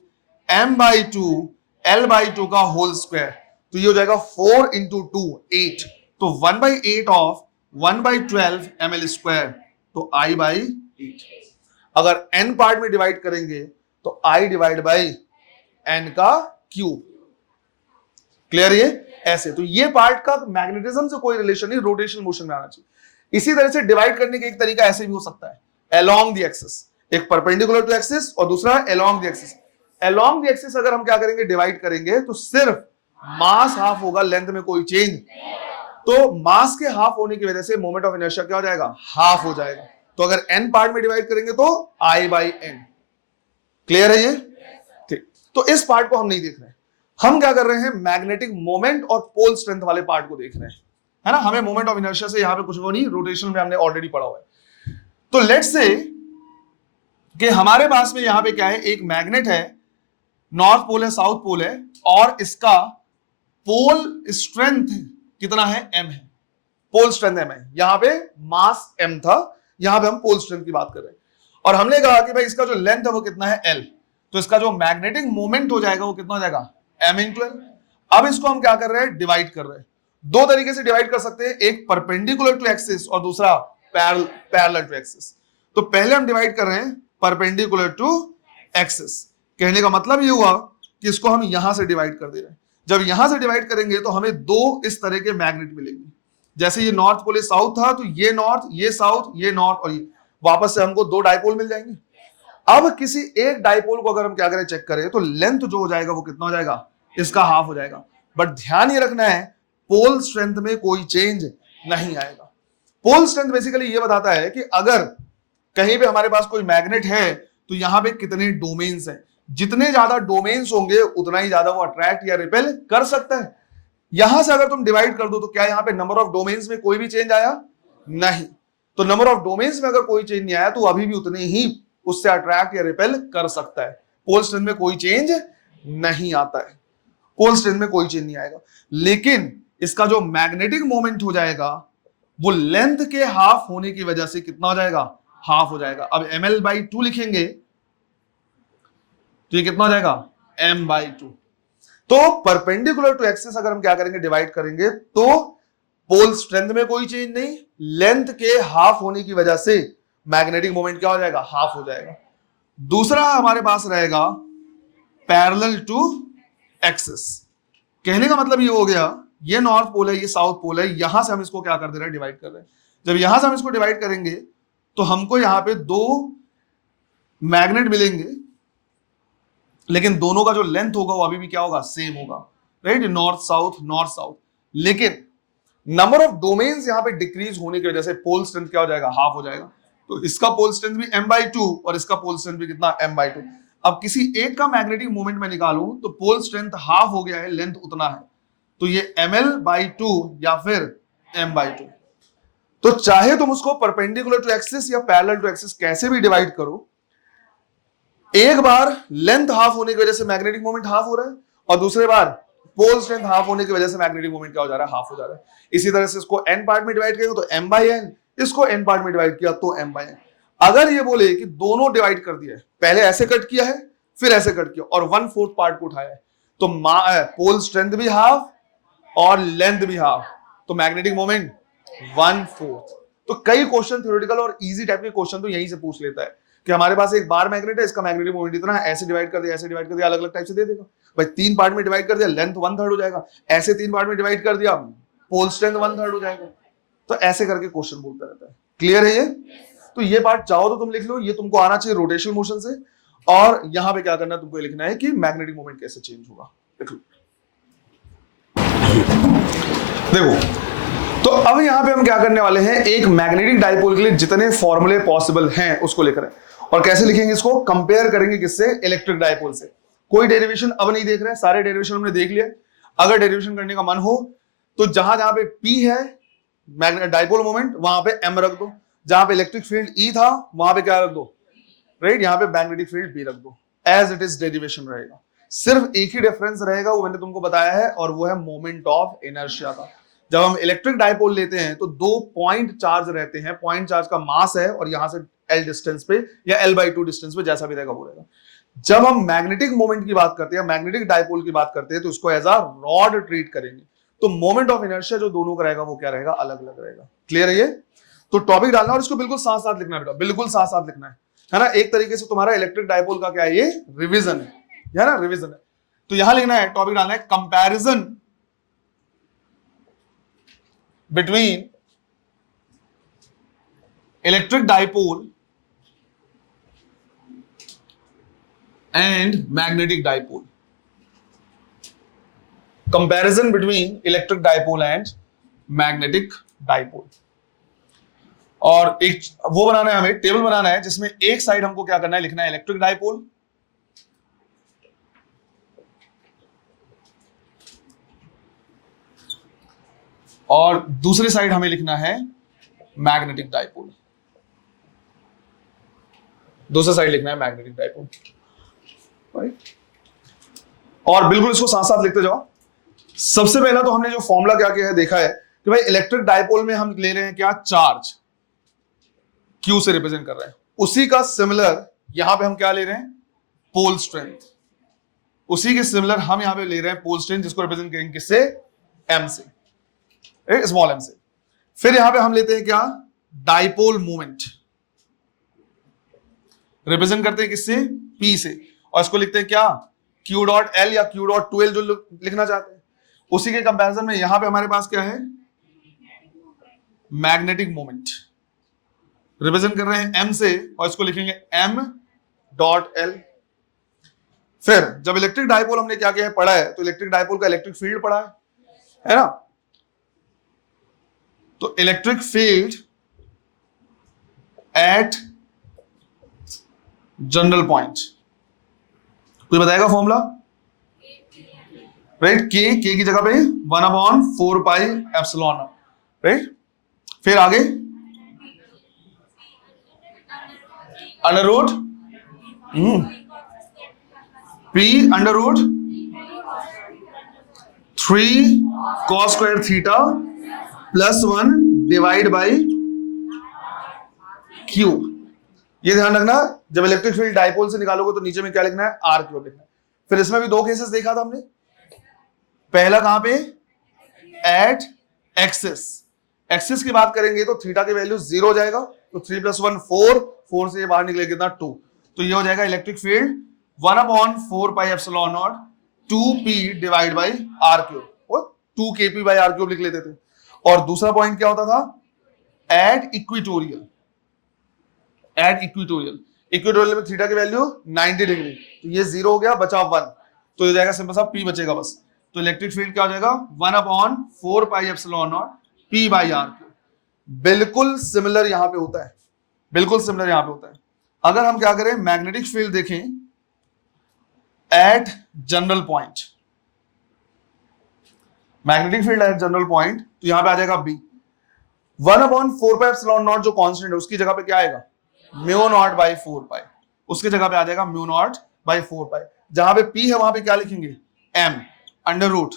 m/2 l/2 का होल स्क्वायर, तो ये हो जाएगा 4 × 2 8, तो 1/8 ऑफ 1/12 ml स्क्वायर, तो I/8। अगर n पार्ट में डिवाइड करेंगे तो I डिवाइड बाई n का क्यूब। क्लियर, ये ऐसे, तो ये पार्ट का मैग्नेटिज्म से कोई रिलेशन नहीं, रोटेशनल मोशन में आना चाहिए। इसी तरह से डिवाइड करने का एक तरीका ऐसे भी हो सकता है, अलोंग द एक्सिस, एक परपेंडिकुलर टू एक्सिस और दूसरा along the axis. Along the axis अगर हम क्या करेंगे, डिवाइड करेंगे, तो सिर्फ मास हाफ होगा, लेंथ में कोई चेंज, तो मास के हाफ होने की वजह से मोमेंट ऑफ इनर्शिया क्या हो जाएगा, हाफ हो जाएगा। तो अगर n पार्ट में डिवाइड करेंगे तो I/n। क्लियर है ये, ठीक। तो इस पार्ट को हम नहीं देख रहे हैं, हम क्या कर रहे हैं, मैग्नेटिक मोमेंट और पोल स्ट्रेंथ वाले पार्ट को देख रहे हैं, है ना। हमें मोमेंट ऑफ इनर्शिया से यहां पे कुछ वो नहीं, रोटेशन में हमने ऑलरेडी पढ़ा हुआ है। तो लेट्स से कि हमारे पास में यहां पे क्या है, एक मैग्नेट है, नॉर्थ पोल है, साउथ पोल है, और इसका पोल स्ट्रेंथ कितना है, m है, पोल स्ट्रेंथ m है। यहां पे मास m था, यहां पे हम पोल स्ट्रेंथ की बात कर रहे हैं, और हमने कहा कि भाई इसका जो लेंथ है वो कितना है l, तो इसका जो मैग्नेटिक मोमेंट हो जाएगा वो कितना हो जाएगा, m × l। अब इसको हम क्या कर रहे हैं, डिवाइड कर रहे हैं। दो तरीके से डिवाइड कर सकते हैं, एक परपेंडिकुलर टू एक्सिस और दूसरा पैरेलल टू एक्सिस। तो पहले हम डिवाइड कर रहे हैं परपेंडिकुलर टू एक्सिस, कहने का मतलब ये हुआ कि इसको हम यहां से डिवाइड कर दे रहे हैं। जब यहां से डिवाइड करेंगे तो हमें दो इस तरह के मैग्नेट मिलेंगे। जैसे ये नॉर्थ पोल साउथ था, तो ये नॉर्थ, ये साउथ, ये नॉर्थ, और ये वापस से हमको दो डाइपोल मिल जाएंगे। अब किसी एक डाइपोल को अगर हम क्या करें, चेक करें, तो लेंथ जो हो जाएगा वो कितना हो जाएगा, इसका हाफ हो जाएगा। बट ध्यान ये रखना है, पोल स्ट्रेंथ में कोई चेंज नहीं आएगा। पोल स्ट्रेंथ बेसिकली ये बताता है कि अगर कहीं पे हमारे पास कोई मैग्नेट है तो यहां पे कितने डोमेन्स हैं। जितने ज्यादा डोमेन्स होंगे उतना ही ज्यादा वो अट्रैक्ट या रिपेल कर सकता है। यहां से अगर तुम डिवाइड कर दो तो क्या यहां पे नंबर ऑफ डोमेन्स में कोई भी चेंज आया? नहीं। तो नंबर ऑफ डोमेन्स में अगर कोई चेंज नहीं आया तो अभी भी उतने ही उससे अट्रैक्ट या रिपेल कर सकता है। पोल स्ट्रेंथ में कोई चेंज नहीं आता है, पोल स्ट्रेंथ में कोई चेंज नहीं आएगा। लेकिन इसका जो मैग्नेटिक मोमेंट हो जाएगा वो लेंथ के हाफ होने की वजह से कितना हो जाएगा, हाफ हो जाएगा। अब ml/2 लिखेंगे तो ये कितना हो जाएगा, m/2। तो परपेंडिकुलर टू एक्सिस अगर हम क्या करेंगे, डिवाइड करेंगे, तो पोल स्ट्रेंथ में कोई चेंज नहीं, लेंथ के हाफ होने की वजह से मैग्नेटिक मोमेंट क्या हो जाएगा, हाफ हो जाएगा। दूसरा हमारे पास रहेगा पैरेलल टू एक्सिस। कहने का मतलब ये हो गया, ये नॉर्थ पोल है, ये साउथ पोल है, यहां से हम इसको क्या कर दे रहे हैं, डिवाइड कर रहे हैं। जब यहां से हम इसको डिवाइड करेंगे तो हमको यहां पे दो मैग्नेट मिलेंगे, लेकिन दोनों का जो लेंथ होगा वो अभी भी क्या होगा, सेम होगा, राइट, नॉर्थ साउथ। लेकिन नंबर ऑफ डोमेन्स यहां पे डिक्रीज होने की वजह से पोल स्ट्रेंथ क्या हो जाएगा, हाफ हो जाएगा। तो इसका पोल स्ट्रेंथ भी m/2 और इसका पोल स्ट्रेंथ भी कितना, m/2। अब किसी एक का मैग्नेटिक मोमेंट में निकालूं तो पोल स्ट्रेंथ हाफ हो गया है, लेंथ उतना है, तो ये ml/2 या फिर m/2। तो चाहे तुम उसको परपेंडिकुलर टू एक्सिस या पैरेलल टू एक्सिस कैसे भी डिवाइड करो, एक बार लेंथ हाफ होने की वजह से मैग्नेटिक मोमेंट हाफ हो रहा है, और दूसरे बार पोल स्ट्रेंथ हाफ होने की वजह से मैग्नेटिक मोमेंट क्या हो जा रहा है, हाफ हो जा रहा है। इसी तरह से इसको n पार्ट में डिवाइड करेंगे तो m/n, इसको n पार्ट में डिवाइड किया तो m/n। अगर ये बोले कि दोनों डिवाइड कर दिया है, पहले ऐसे कट किया है फिर ऐसे कट किया और 1/4 पार्ट को उठाया है, तो पोल स्ट्रेंथ भी हाफ और लेंथ भी हाफ, तो मैग्नेटिक मोमेंट 1/4। तो कई क्वेश्चन थ्योरेटिकल और इजी टाइप के क्वेश्चन तो यहीं से पूछ लेता है कि हमारे पास एक बार मैग्नेट है, इसका मैग्नेटिक मोमेंट इतना है, ऐसे डिवाइड कर दिया, ऐसे डिवाइड कर दिया, अलग अलग टाइप से दे देगा। भाई 3 पार्ट में डिवाइड कर दिया, लेंथ 1/3 हो जाएगा, ऐसे 3 पार्ट में डिवाइड कर दिया, पोल स्ट्रेंथ 1/3 हो जाएगा। तो ऐसे करके क्वेश्चन बोलता रहता है। क्लियर है ये? तो ये पार्ट चाहो तो तुम लिख लो, ये तुमको आना चाहिए रोटेशनल मोशन से। और यहां पे क्या करना है, तुमको लिखना है कि मैग्नेटिक मोमेंट कैसे चेंज होगा। देख लो, देखो, तो अब यहां पे हम क्या करने वाले हैं, एक मैग्नेटिक डाइपोल के लिए जितने फॉर्मूले पॉसिबल हैं उसको लिख रहे हैं। और कैसे लिखेंगे इसको, कंपेयर करेंगे किससे, इलेक्ट्रिक डाइपोल से। कोई डेरिवेशन अब नहीं देख रहे हैं, सारे डेरिवेशन हमने देख लिया। अगर डेरिवेशन करने का मन हो तो जहां जहां पे P है मैग्नेटिक डाइपोल मोमेंट, वहां पे M रख दो। जहां पे इलेक्ट्रिक फील्ड E था वहां पे क्या रख दो, राइट, यहां पे मैग्नेटिक फील्ड B रख दो। एज इट इज डेरिवेशन रहेगा। सिर्फ एक ही डिफरेंस रहेगा, वो मैंने तुमको बताया है, और वो है मोमेंट ऑफ इनर्शिया का। जब हम इलेक्ट्रिक डाइपोल लेते हैं तो 2 पॉइंट चार्ज रहते हैं, पॉइंट चार्ज का मास है और यहां से L डिस्टेंस पे या L/2 डिस्टेंस पे, जैसा भी रहेगा वो रहेगा। जब हम मैग्नेटिक मोमेंट की बात करते हैं, मैग्नेटिक डाइपोल की बात करते हैं, तो उसको एज अ रॉड ट्रीट करेंगे। तो मोमेंट ऑफ इनर्शिया जो दोनों का रहेगा वो क्या रहेगा, अलग अलग रहेगा। क्लियर है ये? तो टॉपिक डालना और इसको बिल्कुल साथ साथ लिखना बेटा, बिल्कुल साथ साथ लिखना है ना। एक तरीके से तुम्हारा इलेक्ट्रिक डाइपोल का क्या है, ये रिविजन है ना, रिविजन है। तो यहां लिखना है, टॉपिक डालना है, comparison between electric dipole and magnetic dipole. Comparison between electric dipole and magnetic dipole. और एक वो बनाना है, हमें टेबल बनाना है जिसमें एक साइड हमको क्या करना है, लिखना है इलेक्ट्रिक डाइपोल, और दूसरी साइड हमें लिखना है मैग्नेटिक डाइपोल। दूसरी साइड लिखना है मैग्नेटिक डाइपोल, राइट। और बिल्कुल इसको साथ साथ लिखते जाओ। सबसे पहला तो हमने जो फॉर्मूला क्या किया है देखा है कि भाई इलेक्ट्रिक डाइपोल में हम ले रहे हैं क्या, चार्ज Q से रिप्रेजेंट कर रहे हैं। उसी का सिमिलर यहां पे हम क्या ले रहे हैं, पोल स्ट्रेंथ। उसी के सिमिलर हम यहां पे ले रहे हैं पोल स्ट्रेंथ, जिसको रिप्रेजेंट करेंगे किससे, M से, स्मॉल m से। फिर यहां पे हम लेते हैं क्या, डाइपोल मोमेंट, रिप्रेजेंट करते हैं किससे, P से, और इसको लिखते हैं क्या, Q.L या Q.2L जो लिखना चाहते हैं। उसी के कंपैरिजन में यहां पे हमारे पास क्या है, मैग्नेटिक मोमेंट। रिप्रेजेंट कर रहे हैं m से और इसको लिखेंगे m.l। फिर जब इलेक्ट्रिक डायपोल हमने क्या क्या पढ़ा है, तो इलेक्ट्रिक डायपोल का इलेक्ट्रिक फील्ड पढ़ा है ना। तो electric field at general point, कोई बताएगा फॉर्मूला? राइट, के की जगह पे 1/4 पाई एप्सिलॉन, राइट। फिर आगे under root P under root 3 cos square theta plus 1 divide by cube. ये ध्यान रखना, जब इलेक्ट्रिक फील्ड डायपोल से निकालोगे तो नीचे में क्या लिखना है, आर क्यूब लिखना है। फिर इसमें भी दो केसेस देखा था हमने। पहला कहां पे, एट एक्सिस। एक्सिस की बात करेंगे तो थीटा की वैल्यू 0 हो जाएगा, तो 3 + 1 4 से बाहर निकले कितना 2, तो ये हो जाएगा electric field 1/4 pi epsilon naught 2p divide by R cube, और 2 kp बाई आर क्यूब लिख लेते थे। और दूसरा पॉइंट क्या होता था, at equatorial. At equatorial, equatorial में थीटा की वैल्यू 90 डिग्री, तो ये 0 हो गया, बचा 1, तो ये जाएगा सिंपल सा p बचेगा बस। तो इलेक्ट्रिक फील्ड क्या हो जाएगा 1/4 pi epsilon naught p by R cube. बिल्कुल सिमिलर यहां पे होता है, बिल्कुल सिमिलर यहां पे होता है। अगर हम क्या करें, मैग्नेटिक फील्ड देखें at general point, magnetic field at general point, तो यहां पे आ जाएगा b। 1/4 पाई एप्सिलॉन नॉट जो कांस्टेंट है उसकी जगह पे क्या आएगा, म्यू नॉट बाई 4 पाई, उसकी जगह पे आ जाएगा म्यू नॉट बाई 4 पाई। जहां पे p है वहां पे क्या लिखेंगे, m under root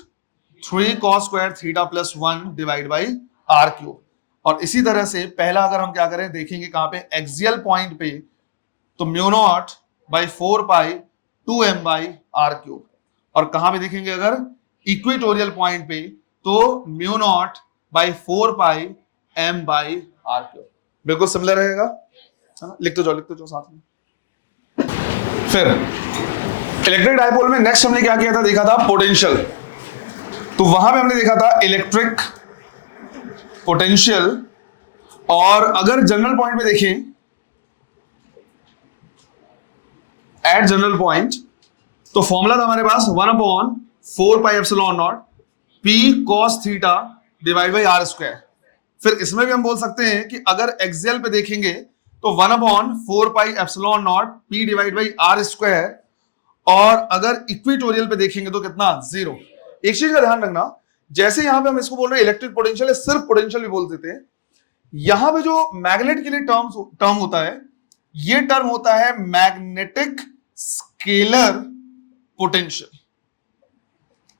3 cos square theta plus 1 divide by R cube. और इसी तरह से पहला अगर हम क्या करें, देखेंगे कहां पे, एक्सियल पॉइंट पे, तो mu naught by 4 pi 2m by R cube. और कहां पे देखेंगे अगर इक्वेटोरियल पॉइंट पे, तो mu naught by 4 pi m by R cube. बिल्कुल सिमिलर रहेगा, लिखते जाओ साथ में। फिर इलेक्ट्रिक डायपोल में नेक्स्ट हमने क्या किया था, देखा था पोटेंशियल। तो वहां पे हमने देखा था इलेक्ट्रिक पोटेंशियल, और अगर जनरल पॉइंट में देखें, एट जनरल पॉइंट, तो फॉर्मूला था हमारे पास 1/4 pi epsilon naught p cos theta divide by R square. फिर इसमें भी हम बोल सकते हैं कि अगर एक्सियल पे देखेंगे तो 1/4 pi epsilon naught p divide by R square, और अगर इक्वेटोरियल पे देखेंगे तो कितना, 0। एक चीज का ध्यान रखना, जैसे यहां पे हम इसको बोल रहे हैं इलेक्ट्रिक पोटेंशियल, सिर्फ पोटेंशियल भी बोल देते हैं, यहां पे जो मैग्नेट के लिए टर्म होता है, ये टर्म होता है मैग्नेटिक स्केलर पोटेंशियल।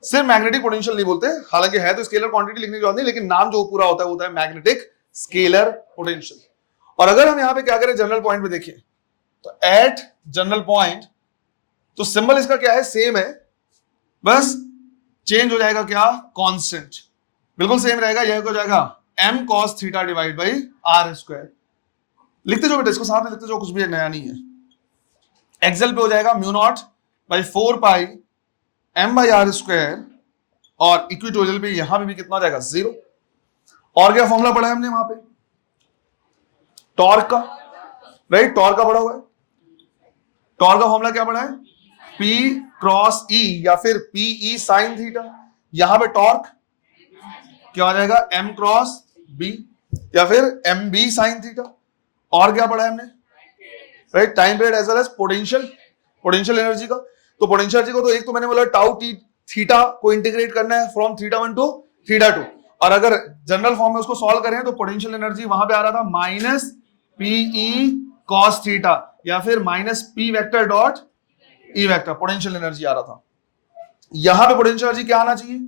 सिर्फ मैग्नेटिक पोटेंशियल नहीं बोलते, हालांकि है तो स्केलर क्वांटिटी लिखने की जरूरत नहीं, लेकिन नाम जो पूरा होता है वो होता है मैग्नेटिक स्केलर पोटेंशियल। और अगर हम यहां पे क्या करें, जनरल पॉइंट पे देखें, तो एट जनरल पॉइंट, तो सिंबल इसका क्या है, सेम है, बस चेंज हो जाएगा क्या, कांस्टेंट बिल्कुल सेम रहेगा। यह हो जाएगा m cos theta divide by R square. लिखते जाओ बेटा, इसको साथ में लिखते जाओ, कुछ भी नया नहीं है। एक्सेल पे हो जाएगा mu naught by 4 pi m by R square, और इक्वेटोरियल पे यहां भी कितना हो जाएगा, 0। और क्या फॉर्मूला पढ़ा है हमने वहां पे, टॉर्क का, राइट, टॉर्क का पढ़ा हुआ है। टॉर्क का फॉर्मूला क्या पढ़ा है, P क्रॉस E या फिर PE साइन थीटा। यहां पे टॉर्क क्या हो जाएगा, M क्रॉस B या फिर MB साइन थीटा। और क्या पढ़ा है हमने, right, time period as well as potential energy का। तो पोटेंशियल एनर्जी को तो एक तो मैंने बोला टाउ टी थीटा को इंटीग्रेट करना है फ्रॉम θ1 टू θ2, और अगर जनरल फॉर्म में उसको सॉल्व करें तो पोटेंशियल एनर्जी वहां पे आ रहा था माइनस PE cos थीटा या फिर minus P vector dot E vector, potential energy आ रहा था। यहां पे पोटेंशियल एनर्जी क्या आना चाहिए,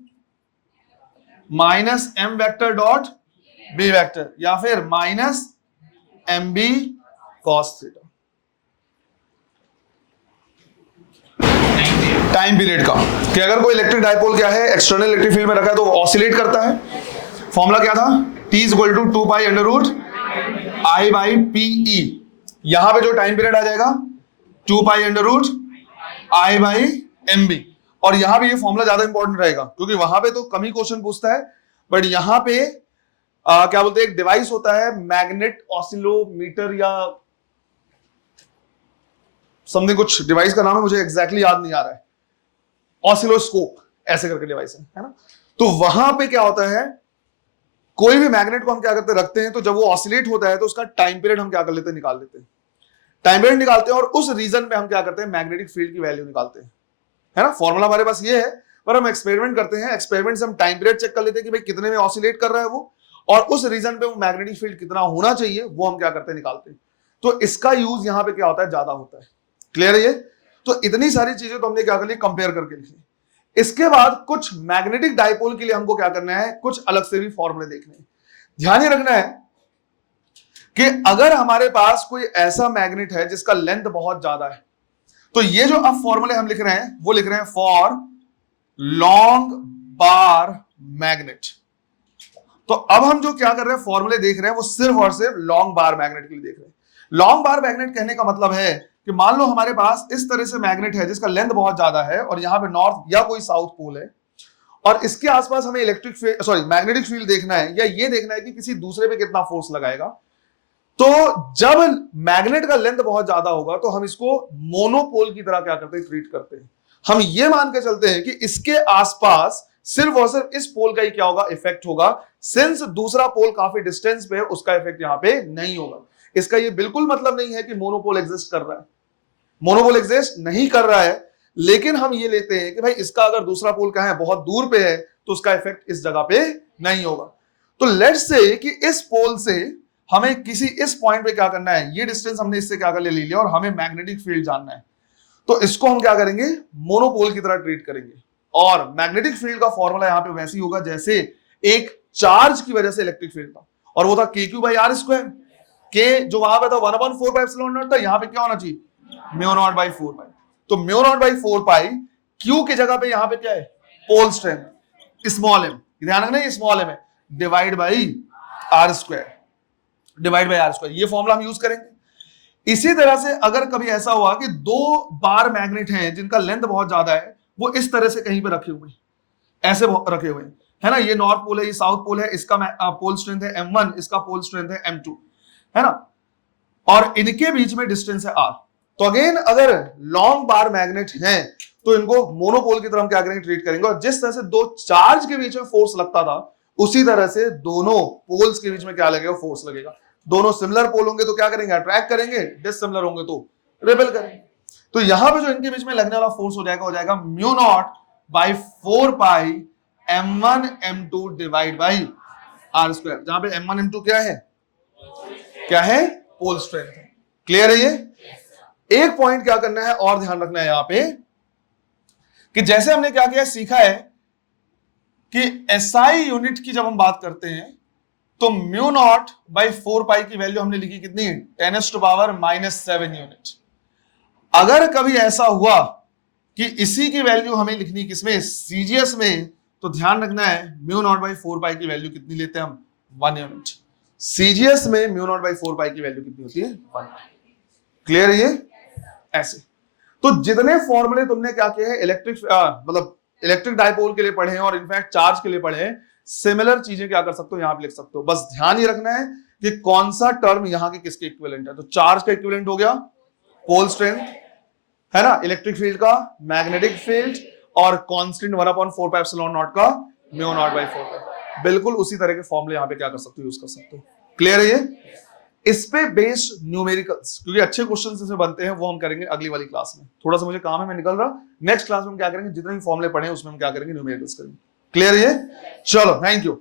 minus M vector dot B vector या फिर minus MB cos theta. Time period का कि अगर कोई इलेक्ट्रिक डायपोल क्या है, एक्सटर्नल इलेक्ट्रिक फील्ड में रखा है तो वो ऑसिलेट करता है। फॉर्मूला क्या था, T = 2 pi under root I by PE। यहां पे जो टाइम पीरियड आ जाएगा 2 pi under root I by MB। और यहां पे ये फॉर्मूला ज्यादा इंपॉर्टेंट रहेगा क्योंकि वहां पे तो कम ही क्वेश्चन पूछता है, बट यहां पे क्या बोलते हैं, एक डिवाइस होता है मैग्नेट ऑसिलोमीटर या समथिंग, कुछ डिवाइस का नाम है, मुझे एग्जैक्टली याद नहीं आ रहा है, ऑसिलोस्कोप ऐसे करके डिवाइस है ना। तो वहां पे क्या होता है, कोई भी मैग्नेट को हम क्या करते हैं, रखते हैं, तो जब वो ऑसिलेट होता है तो उसका टाइम पीरियड हम क्या कर लेते हैं, निकाल लेते हैं, टाइम पीरियड निकालते हैं और उस रीजन में हम क्या करते हैं, मैग्नेटिक फील्ड की वैल्यू निकालते हैं, है ना। फॉर्मूला हमारे पास ये है, पर हम एक्सपेरिमेंट करते हैं, एक्सपेरिमेंट से हम टाइम पीरियड चेक कर लेते हैं कि भाई कितने में ऑसिलेट कर रहा है वो, और उस रीजन पे वो मैग्नेटिक फील्ड कितना होना चाहिए वो हम क्या करते हैं, निकालते हैं। तो इसका यूज यहां पे क्या होता है, ज्यादा होता है। क्लियर है ये? तो इतनी सारी चीजें तो हमने क्या कर ली, कंपेयर करके लिखी। इसके बाद कुछ मैग्नेटिक डाइपोल के लिए हमको क्या करना है, कुछ अलग से भी फॉर्मूले देखने हैं। ध्यान ये रखना है कि अगर हमारे पास कोई ऐसा मैग्नेट है जिसका लेंथ बहुत ज्यादा है, तो ये जो अब फॉर्मूले हम लिख रहे हैं वो लिख रहे हैं फॉर लॉन्ग बार मैग्नेट। तो अब हम जो क्या कर रहे हैं, फॉर्मूले देख रहे हैं वो सिर्फ और सिर्फ लॉन्ग बार मैग्नेट के लिए देख रहे हैं। लॉन्ग बार मैग्नेट कहने का मतलब है कि मान लो हमारे पास इस तरह से मैग्नेट है जिसका लेंथ बहुत ज्यादा है और यहां पे नॉर्थ या कोई साउथ पोल है, और इसके आसपास हमें electric field, sorry magnetic field देखना है, या ये देखना है कि किसी दूसरे पे कितना फोर्स लगाएगा। तो जब मैग्नेट का लेंथ बहुत ज्यादा होगा तो हम इसको मोनोपोल की तरह क्या करते हैं, ट्रीट करते हैं। हम ये मान के चलते हैं कि इसके आसपास सिर्फ और सिर्फ इस पोल का ही क्या होगा, इफेक्ट होगा, सिंस दूसरा पोल काफी डिस्टेंस पे है, उसका इफेक्ट यहां पे नहीं होगा। इसका ये बिल्कुल मतलब नहीं है कि मोनोपोल एग्जिस्ट कर रहा है, मोनोपोल एग्जिस्ट नहीं कर रहा है, लेकिन हम ये लेते हैं कि भाई इसका अगर दूसरा पोल कहां है, बहुत दूर पे है, तो उसका इफेक्ट इस जगह पे नहीं होगा। तो लेट्स से कि इस पोल से हमें किसी इस पॉइंट पे क्या करना है, ये डिस्टेंस हमने इससे क्या कर लिया और हमें मैग्नेटिक फील्ड जानना है, तो इसको हम क्या करेंगे, मोनोपोल की तरह ट्रीट करेंगे। और मैग्नेटिक फील्ड का फॉर्मूला यहां पे वैसे ही होगा जैसे एक चार्ज की वजह से इलेक्ट्रिक फील्ड था, और वो था KQ/R²। के जो वहां पे था 1/4πε0 था, यहां पे क्या होना चाहिए, μ0/4π। तो μ0/4π Q की जगह पे यहां पे क्या है, पोल स्ट्रेंथ स्मॉल m, ध्यान रखना ये स्मॉल m है, divide by R², divide by R², ये फॉर्मूला हम यूज करेंगे। इसी तरह से अगर कभी ऐसा हुआ कि दो बार मैग्नेट हैं जिनका लेंथ बहुत ज्यादा है, वो इस तरह से कहीं पे रखे हुए, ऐसे रखे हुए है ना, ये नॉर्थ पोल है, ये साउथ पोल है, इसका पोल स्ट्रेंथ है M1, इसका पोल स्ट्रेंथ है M2, है ना, और इनके बीच में डिस्टेंस है R। तो अगेन अगर लॉन्ग बार मैग्नेट हैं तो इनको मोनोपोल की तरह हम क्या करेंगे, ट्रीट करेंगे। और जिस तरह से दो चार्ज के बीच में फोर्स लगता था, उसी तरह से दोनों पोल्स के बीच में क्या लगेगा, फोर्स लगेगा। दोनों सिमिलर पोल होंगे तो क्या करेंगे, अट्रैक्ट करेंगे, डिसिमिलर होंगे तो रिपेल करेंगे। तो यहां पे जो इनके बीच में लगने वाला फोर्स हो जाएगा μ0/4π M1 M2 divide by R², जहां पे M1 M2 क्या है, पोल स्ट्रेंथ है। क्लियर है ये? एक पॉइंट क्या करना है और ध्यान रखना है यहां पे, कि जैसे हमने क्या किया, सीखा है कि SI यूनिट की जब हम बात करते हैं तो μ0/4π की वैल्यू हमने लिखी कितनी, 10⁻⁻7 यूनिट। अगर कभी ऐसा हुआ कि इसी की वैल्यू हमें लिखनी किसमें, CGS में, तो ध्यान रखना है μ0/4π की वैल्यू कितनी लेते हैं हम, 1 यूनिट। CGS में μ0/4π की वैल्यू कितनी होती है, 1। क्लियर है ये? ऐसे तो जितने फॉर्मूले तुमने क्या किए हैं, इलेक्ट्रिक डाइपोल के लिए पढ़े हैं और इनफैक्ट चार्ज के लिए पढ़े हैं, सिमिलर चीजें क्या कर सकते हो, यहां पे लिख सकते हो। बस ध्यान ये रखना है कि कौन सा टर्म यहां के किसके इक्विवेलेंट है। तो चार्ज का इक्विवेलेंट हो गया पोल स्ट्रेंथ, है ना, इलेक्ट्रिक फील्ड का मैग्नेटिक फील्ड, और कांस्टेंट 1/4πε0 का μ0/4π। बिल्कुल उसी तरह के फॉर्मूले यहां पे क्या कर सकते हो, यूज कर सकते हो। क्लियर है ये? इस पे बेस्ड न्यूमेरिकल्स, क्योंकि अच्छे क्वेश्चन इसमें बनते हैं, वो हम करेंगे अगली वाली क्लास में। थोड़ा सा मुझे काम है, मैं निकल रहा। नेक्स्ट क्लास में हम क्या करेंगे, जितने भी फॉर्मूले पढ़े हैं उसमें हम क्या करेंगे, न्यूमेरिकल्स करेंगे। क्लियर है ये? चलो, थैंक यू।